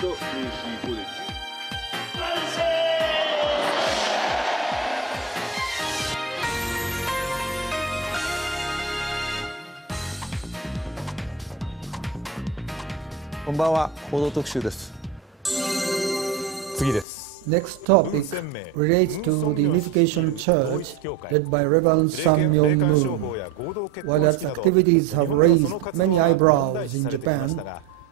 と名刺コーデック。こんばんは、報道特集です。次です。 Next topic relates to the Unification Church led by Reverend Sam Myung-moon. While its activities have raised many eyebrows in Japan,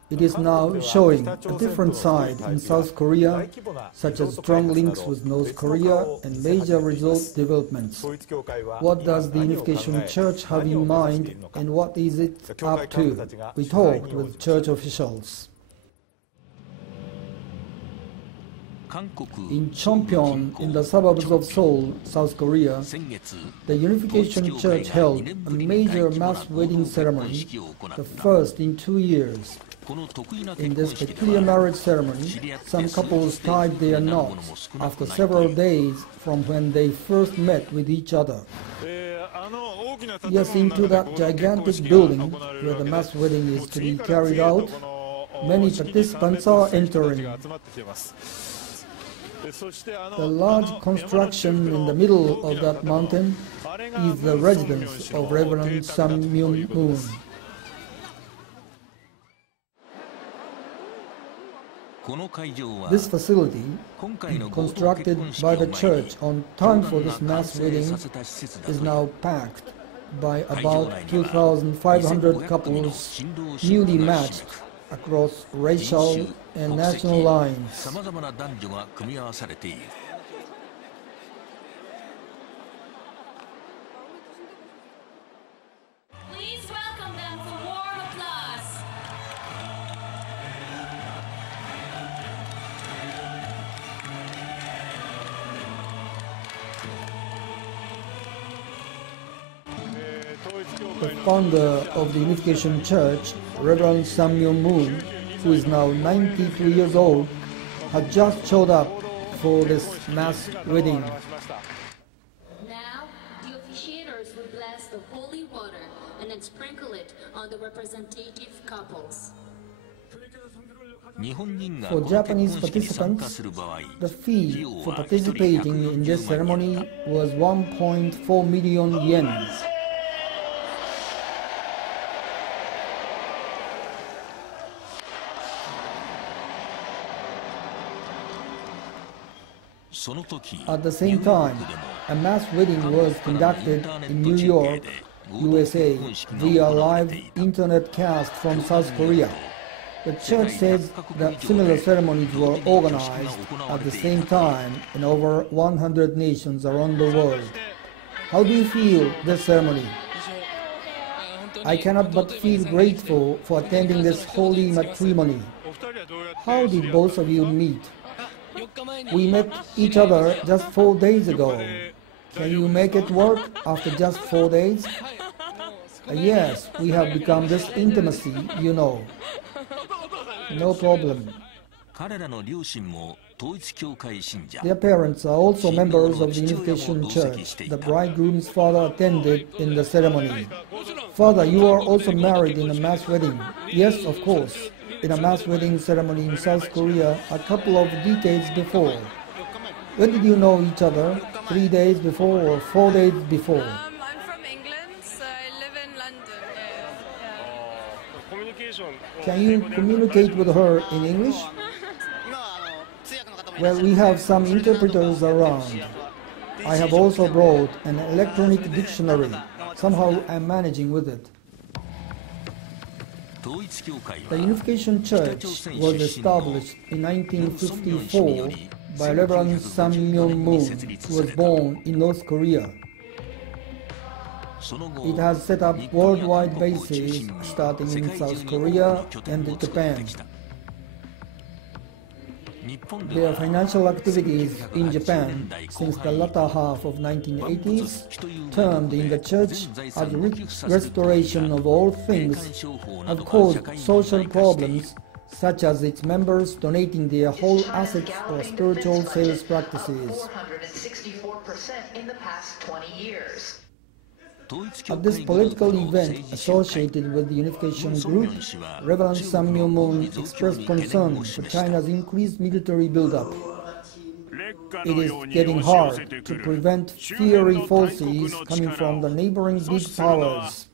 it is now showing a different side in South Korea, such as strong links with North Korea and major result developments. What does the Unification Church have in mind and what is it up to? We talked with church officials. In Cheongpyeong, in the suburbs of Seoul, South Korea, the Unification Church held a major mass wedding ceremony, the first in 2 years. In this peculiar marriage ceremony, some couples tied their knots after several days from when they first met with each other. Yes, into that gigantic building where the mass wedding is to be carried out, many participants are entering. The large construction in the middle of that mountain is the residence of Reverend Sam Myung-moon. This facility, constructed by the church on time for this mass wedding, is now packed by about 2,500 couples newly matched across racial and national lines. Please welcome them for warm applause. The founder of the Unification Church, Reverend Sam Myung-moon, who is now 92 years old, had just showed up for this mass wedding. Now, the officiators will bless the holy water and then sprinkle it on the representative couples. For Japanese participants, the fee for participating in this ceremony was 1.4 million yen. At the same time, a mass wedding was conducted in New York, USA, via live internet cast from South Korea. The church says that similar ceremonies were organized at the same time in over 100 nations around the world. How do you feel this ceremony? I cannot but feel grateful for attending this holy matrimony. How did both of you meet? We met each other just 4 days ago. Can you make it work after just 4 days? Yes, we have become this intimacy, you know. No problem. Their parents are also members of the Unification Church. The bridegroom's father attended in the ceremony. Father, you are also married in a mass wedding. Yes, of course. In a mass wedding ceremony in South Korea a couple of decades before. When did you know each other? 3 days before or 4 days before? I'm from England, so I live in London. Can you communicate with her in English? Well, we have some interpreters around. I have also brought an electronic dictionary. Somehow I'm managing with it. The Unification Church was established in 1954 by Reverend Sam Myung-moon, who was born in North Korea. It has set up worldwide bases starting in South Korea and Japan. Their financial activities in Japan since the latter half of 1980s, termed in the church as restoration of all things, have caused social problems such as its members donating their whole assets or spiritual sales practices. 464% in the past 20 years. At this political event associated with the Unification Group, Reverend Sam Myo-moon expressed concern for China's increased military buildup. It is getting hard to prevent fiery forces coming from the neighboring big powers.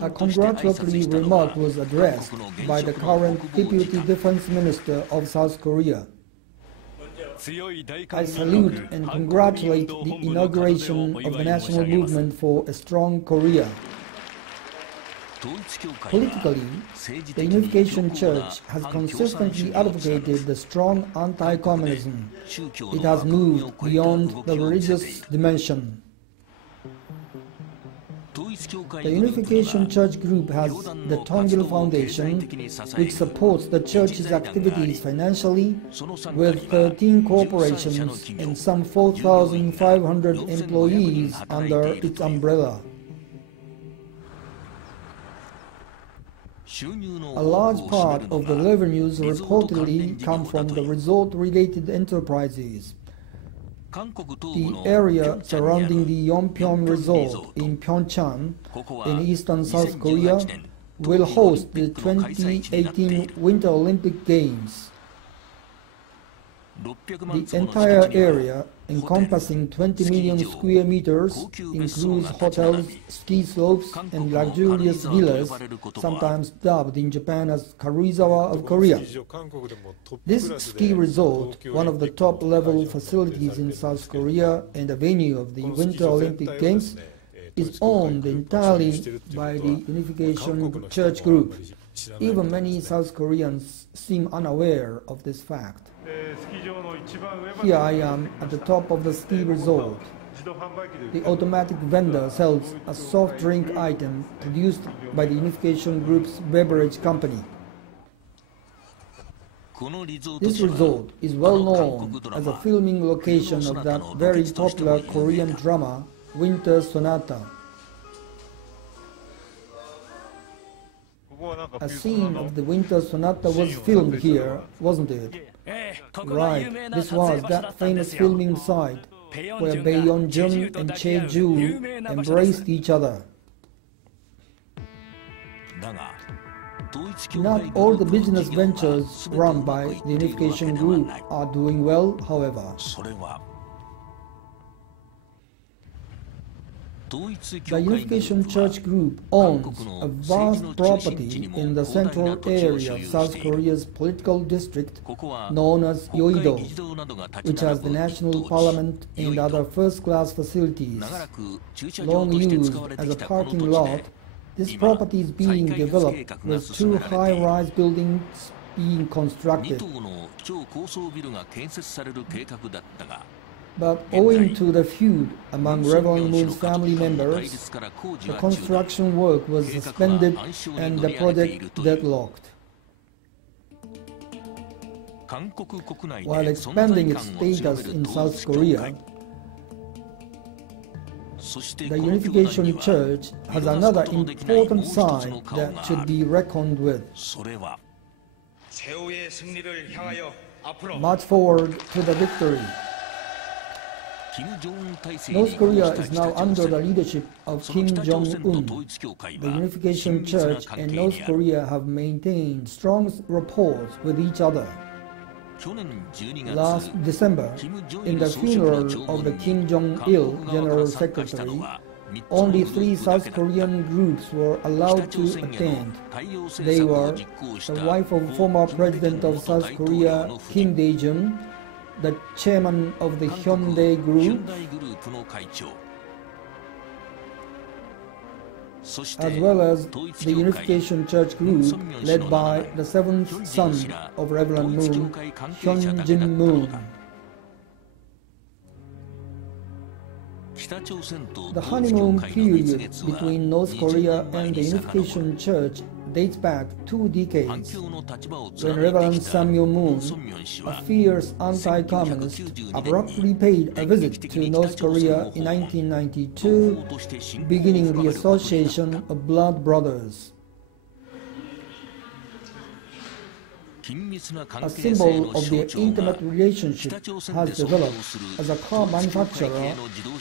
A congratulatory remark was addressed by the current Deputy Defense Minister of South Korea. I salute and congratulate the inauguration of the national movement for a strong Korea. Politically, the Unification Church has consistently advocated the strong anti-communism. It has moved beyond the religious dimension. The Unification Church Group has the Tongil Foundation, which supports the Church's activities financially, with 13 corporations and some 4,500 employees under its umbrella. A large part of the revenues reportedly come from the resort-related enterprises. The area surrounding the Yeonpyeong Resort in Pyeongchang, in eastern South Korea, will host the 2018 Winter Olympic Games. The entire area, encompassing 20 million square meters, includes hotels, ski slopes, and luxurious villas, sometimes dubbed in Japan as Karuizawa of Korea. This ski resort, one of the top-level facilities in South Korea and a venue of the Winter Olympic Games, is owned entirely by the Unification Church Group. Even many South Koreans seem unaware of this fact. Here I am at the top of the ski resort. The automatic vendor sells a soft drink item produced by the Unification Group's beverage company. This resort is well known as a filming location of that very popular Korean drama, Winter Sonata. A scene of the Winter Sonata was filmed here, wasn't it? Right, this was that famous filming site where Pyongyang and Jeju embraced each other. Not all the business ventures run by the Unification Group are doing well, however. The Unification Church Group owns a vast property in the central area of South Korea's political district known as Yeouido, which has the national parliament and other first-class facilities. Long used as a parking lot, this property is being developed with 2 high-rise buildings being constructed. But owing to the feud among Reverend Moon's family members, the construction work was suspended and the project deadlocked. While expanding its status in South Korea, the Unification Church has another important side that should be reckoned with. March forward to the victory. North Korea is now under the leadership of Kim Jong-un. The Unification Church and North Korea have maintained strong rapport with each other. Last December, in the funeral of the Kim Jong-il General Secretary, only 3 South Korean groups were allowed to attend. They were the wife of former President of South Korea, Kim Dae-jung, the chairman of the Hyundai Group, as well as the Unification Church Group led by the 7th son of Reverend Moon, Kook Moon. The honeymoon period between North Korea and the Unification Church dates back 2 decades, when Reverend Sam Myo-moon, a fierce anti-communist, abruptly paid a visit to North Korea in 1992, beginning the association of blood brothers. A symbol of their intimate relationship has developed as a car manufacturer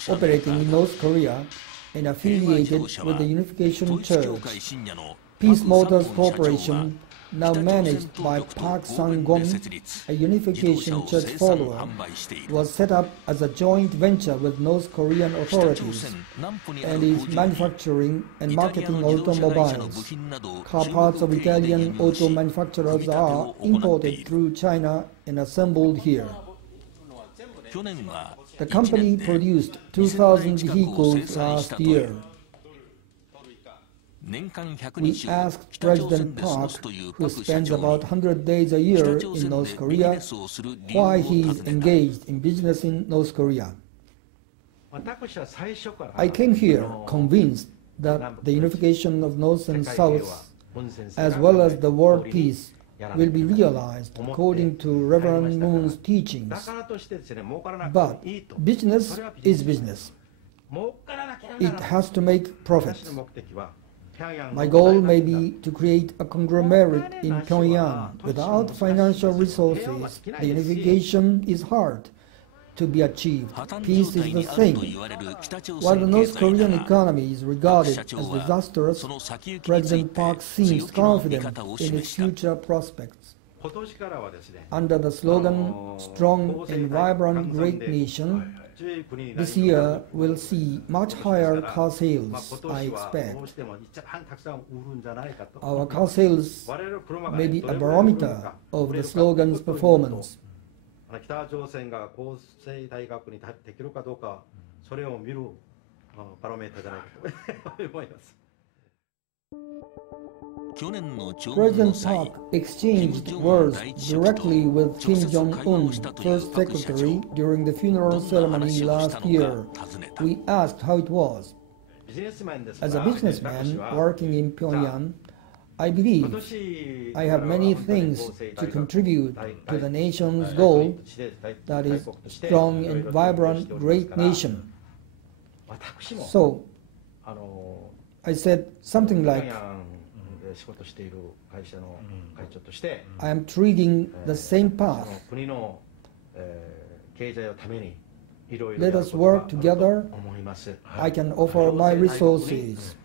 operating in North Korea and affiliated with the Unification Church. Peace Motors Corporation, now managed by Park Sang-gon, a Unification Church follower, was set up as a joint venture with North Korean authorities and is manufacturing and marketing automobiles. Car parts of Italian auto manufacturers are imported through China and assembled here. The company produced 2,000 vehicles last year. We asked President Park, who spends about 100 days a year in North Korea, why he is engaged in business in North Korea. I came here convinced that the unification of North and South, as well as the world peace, will be realized according to Reverend Moon's teachings. But business is business. It has to make profit. My goal may be to create a conglomerate in Pyongyang. Without financial resources, the unification is hard to be achieved. Peace is the same. While the North Korean economy is regarded as disastrous, President Park seems confident in its future prospects. Under the slogan, "Strong and Vibrant Great Nation," this year we'll see much higher car sales, I expect. Our car sales may be a barometer of the slogan's performance. President Park exchanged words directly with Kim Jong-un, First Secretary, during the funeral ceremony last year. We asked how it was. As a businessman working in Pyongyang, I believe I have many things to contribute to the nation's goal, that is, strong and vibrant great nation. So, I said something like, I am treading the same path. Let us work together. I can offer my resources.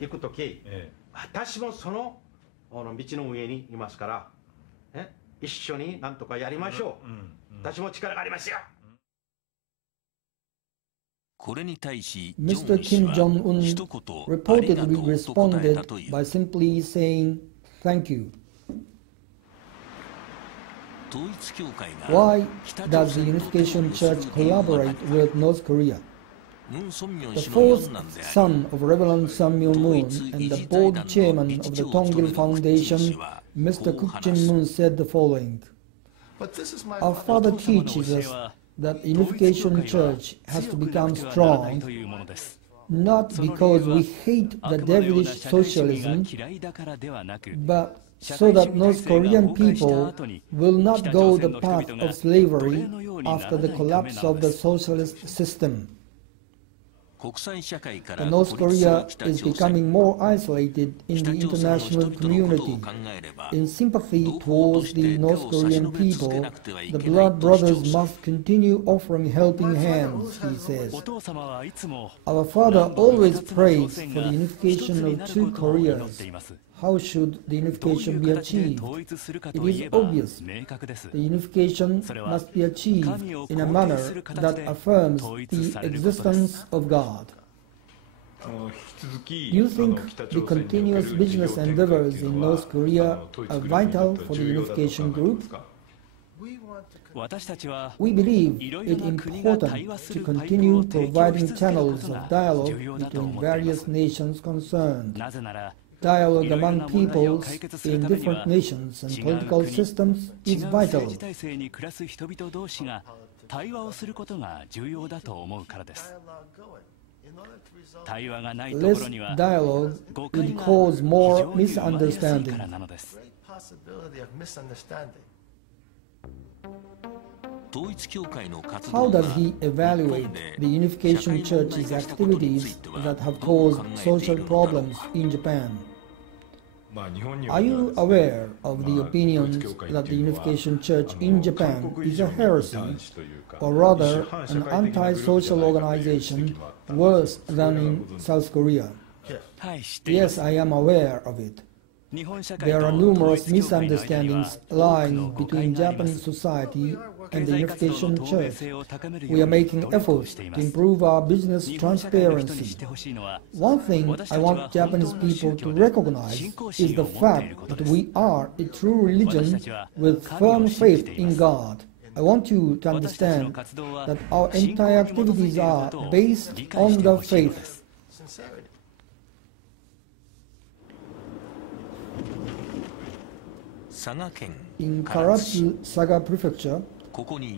Mr. Kim Jong-un reportedly responded by simply saying, "Thank you." Why does the Unification Church collaborate with North Korea? The fourth son of Reverend Samuel Moon and the board chairman of the Tongil Foundation, Mr. Kook Jin said the following: "Our father teaches us that the Unification Church has to become strong, not because we hate the devilish socialism, but so that North Korean people will not go the path of slavery after the collapse of the socialist system." The North Korea is becoming more isolated in the international community. In sympathy towards the North Korean people, the blood brothers must continue offering helping hands, he says. Our father always prays for the unification of two Koreas. How should the unification be achieved? It is obvious. The unification must be achieved in a manner that affirms the existence of God. Do you think the continuous business endeavors in North Korea are vital for the unification group? We believe it important to continue providing channels of dialogue between various nations concerned. Dialogue among peoples in different nations and political systems is vital. Less dialogue would cause more misunderstanding. How does he evaluate the Unification Church's activities that have caused social problems in Japan? Are you aware of the opinions that the Unification Church in Japan is a heresy, or rather an anti-social organization worse than in South Korea? Yes, I am aware of it. There are numerous misunderstandings lying between Japanese society and the Unification Church. We are making efforts to improve our business transparency. One thing I want Japanese people to recognize is the fact that we are a true religion with firm faith in God. I want you to understand that our entire activities are based on the faith. In Karatsu Saga Prefecture,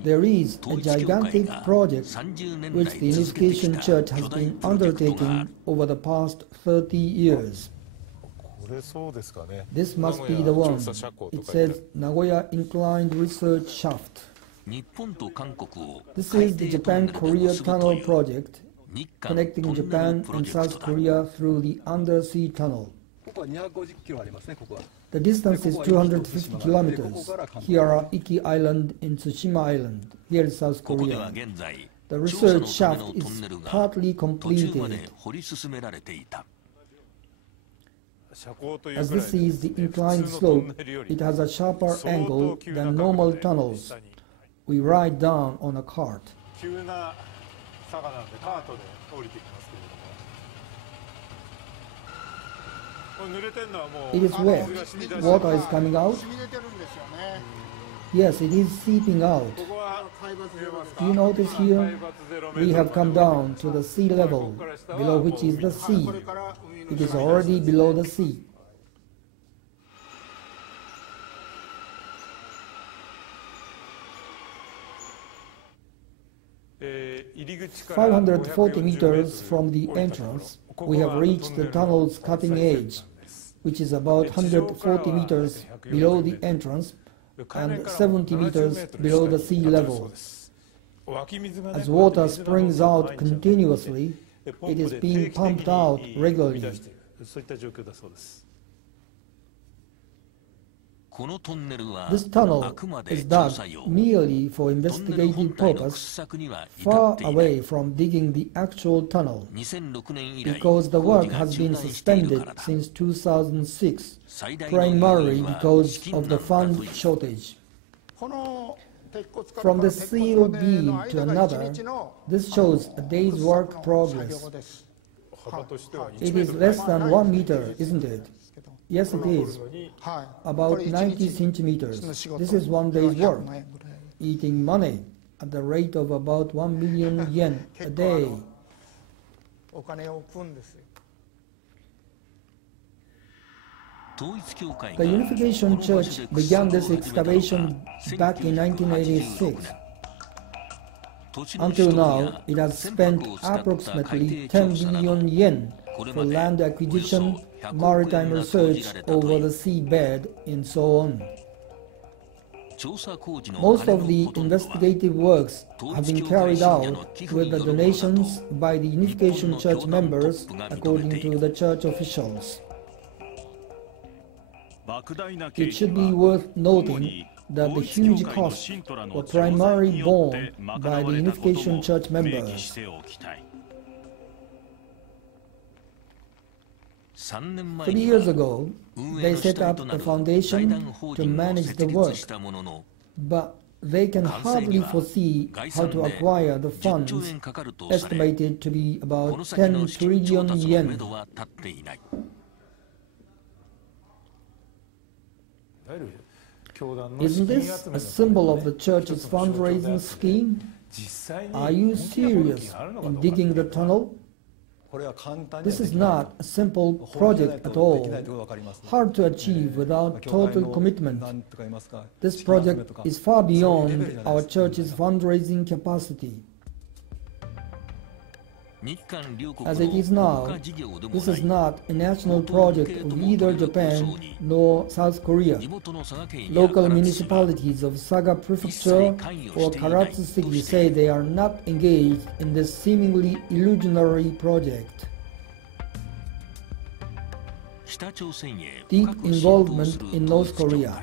there is a gigantic project which the Unification Church has been undertaking over the past 30 years. This must be the one. It says Nagoya Inclined Research Shaft. This is the Japan-Korea Tunnel project, connecting Japan and South Korea through the undersea tunnel. The distance is 250 kilometers. Here are Iki Island and Tsushima Island. Here is South Korea. The research shaft is partly completed. As this is the inclined slope, it has a sharper angle than normal tunnels. We ride down on a cart. It is wet. Water is coming out. Yes, it is seeping out. Do you notice here? We have come down to the sea level, below which is the sea. It is already below the sea. "540 meters from the entrance, we have reached the tunnel's cutting edge, which is about 140 meters below the entrance and 70 meters below the sea level. As water springs out continuously, it is being pumped out regularly. This tunnel is dug merely for investigative purpose, far away from digging the actual tunnel, because the work has been suspended since 2006, primarily because of the fund shortage. From the steel beam to another, this shows a day's work progress. It is less than 1 meter, isn't it? Yes, it is. About 90 centimeters. This is 1 day's work. Eating money at the rate of about 1 million yen a day. The Unification Church began this excavation back in 1986. Until now, it has spent approximately 10 billion yen for land acquisition, maritime research over the seabed, and so on. Most of the investigative works have been carried out with the donations by the Unification Church members, according to the church officials. It should be worth noting that the huge costs were primarily borne by the Unification Church members. 3 years ago, they set up a foundation to manage the work, but they can hardly foresee how to acquire the funds, estimated to be about 10 trillion yen. Isn't this a symbol of the church's fundraising scheme? Are you serious in digging the tunnel? This is not a simple project at all, hard to achieve without total commitment. This project is far beyond our church's fundraising capacity. As it is now, this is not a national project of either Japan nor South Korea. Local municipalities of Saga Prefecture or Karatsu City say they are not engaged in this seemingly illusionary project. deep involvement in North Korea.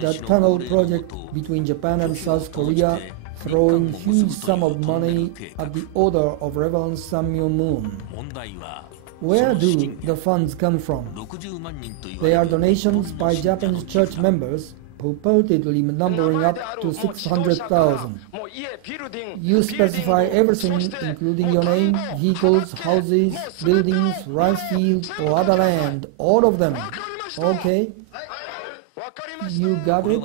The tunnel project between Japan and South Korea throwing huge sum of money at the order of Reverend Samuel Moon. Where do the funds come from? They are donations by Japanese church members, purportedly numbering up to 600,000. You specify everything, including your name, vehicles, houses, buildings, rice fields, or other land, all of them. Okay? You got it?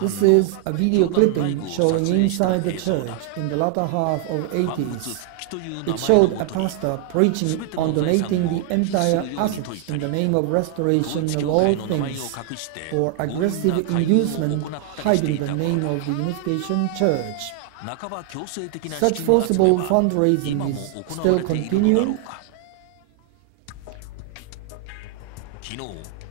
This is a video clipping showing inside the church in the latter half of 80s. It showed a pastor preaching on donating the entire assets in the name of restoration of all things, or aggressive inducement hiding the name of the Unification Church. Such forcible fundraising is still continuing.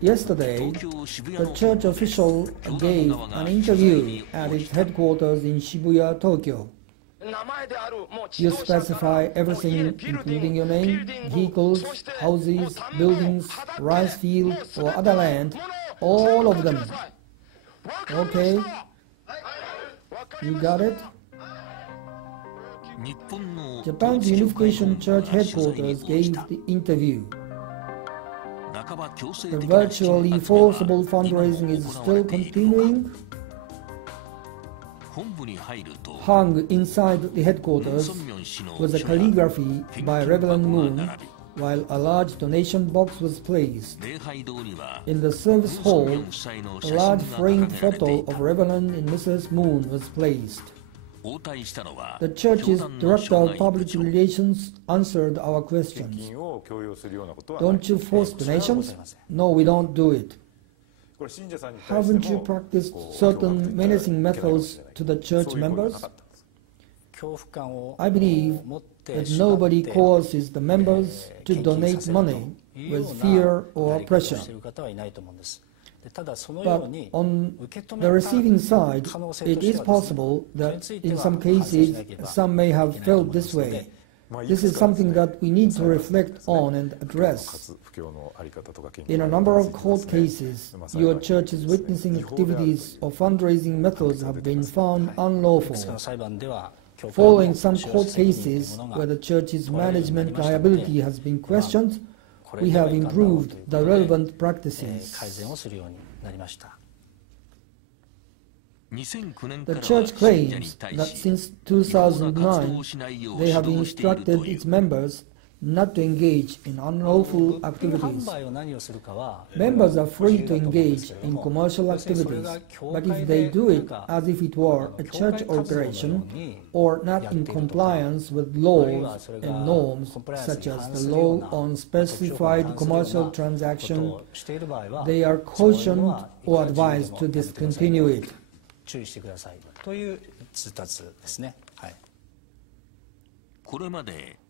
Yesterday, the church official gave an interview at its headquarters in Shibuya, Tokyo. You specify everything, including your name, vehicles, houses, buildings, rice fields, or other land, all of them. Okay? You got it? Japan's Unification Church headquarters gave the interview. The virtually forcible fundraising is still continuing. Hung inside the headquarters was a calligraphy by Reverend Moon, while a large donation box was placed. In the service hall, a large framed photo of Reverend and Mrs. Moon was placed. The church's Director of Public Relations answered our questions. Don't you force donations? No, we don't do it. Haven't you practiced certain menacing methods to the church members? I believe that nobody coerces the members to donate money with fear or pressure. But on the receiving side, it is possible that in some cases some may have felt this way. This is something that we need to reflect on and address. In a number of court cases, your church's witnessing activities or fundraising methods have been found unlawful. Following some court cases where the church's management liability has been questioned, we have improved the relevant practices. The church claims that since 2009, they have instructed its members not to engage in unlawful activities. Members are free to engage in commercial activities, but if they do it as if it were a church operation or not in compliance with laws and norms such as the law on specified commercial transaction, they are cautioned or advised to discontinue it.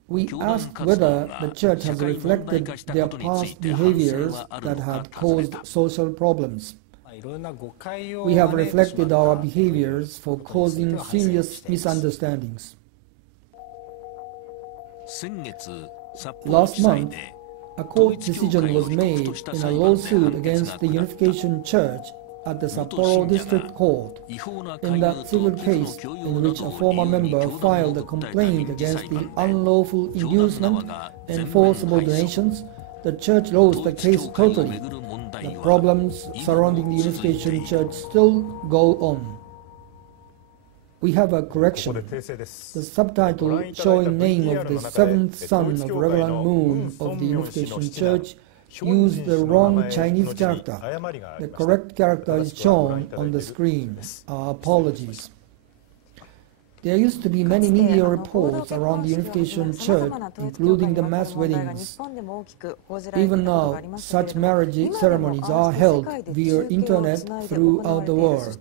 We asked whether the church has reflected their past behaviors that had caused social problems. We have reflected our behaviors for causing serious misunderstandings. Last month, a court decision was made in a lawsuit against the Unification Church at the Sapporo District Court. In that civil case in which a former member filed a complaint against the unlawful inducement and forcible donations, the church lost the case totally. The problems surrounding the Unification Church still go on. We have a correction. The subtitle showing name of the seventh son of Reverend Moon of the Unification Church used the wrong Chinese character. The correct character is shown on the screen. Our apologies. There used to be many media reports around the Unification Church, including the mass weddings. Even now, such marriage ceremonies are held via internet throughout the world.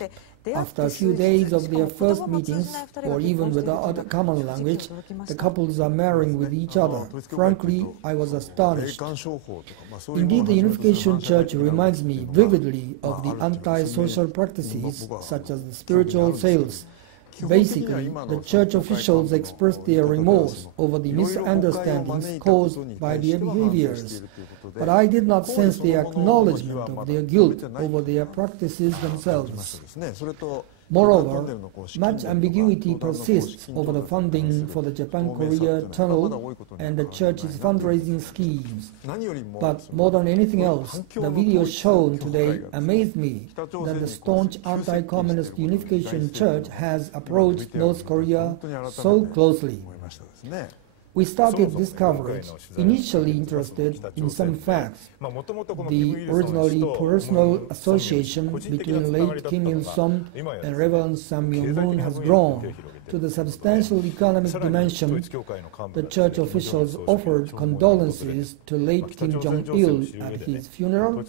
After a few days of their first meetings, or even without a common language, the couples are marrying with each other. Frankly, I was astonished. Indeed, the Unification Church reminds me vividly of the anti-social practices, such as the spiritual sales, Basically, the church officials expressed their remorse over the misunderstandings caused by their behaviors, but I did not sense the acknowledgement of their guilt over their practices themselves. Moreover, much ambiguity persists over the funding for the Japan-Korea Tunnel and the church's fundraising schemes. But more than anything else, the video shown today amazed me that the staunch anti-communist Unification Church has approached North Korea so closely. We started this coverage initially interested in some facts. The originally personal association between late Kim Il-sung and Reverend Sam Myung-moon has grown to the substantial economic dimension. The church officials offered condolences to late Kim Jong-il at his funeral.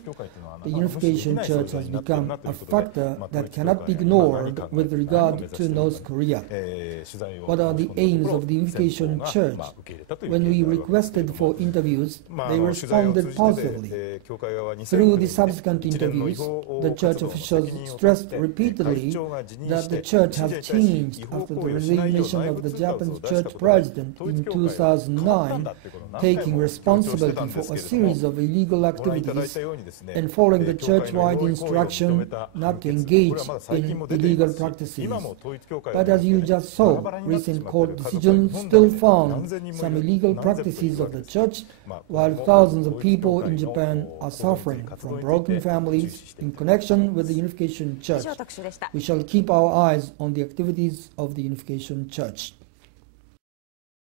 The Unification Church has become a factor that cannot be ignored with regard to North Korea. What are the aims of the Unification Church? When we requested for interviews, they responded positively. Through the subsequent interviews, the church officials stressed repeatedly that the church has changed after the resignation of the Japanese church president in 2009, taking responsibility for a series of illegal activities and following the church-wide instruction not to engage in illegal practices. But as you just saw, recent court decisions still found some illegal practices of the church, while thousands of people in Japan are suffering from broken families in connection with the Unification Church. We shall keep our eyes on the activities of the Unification Church.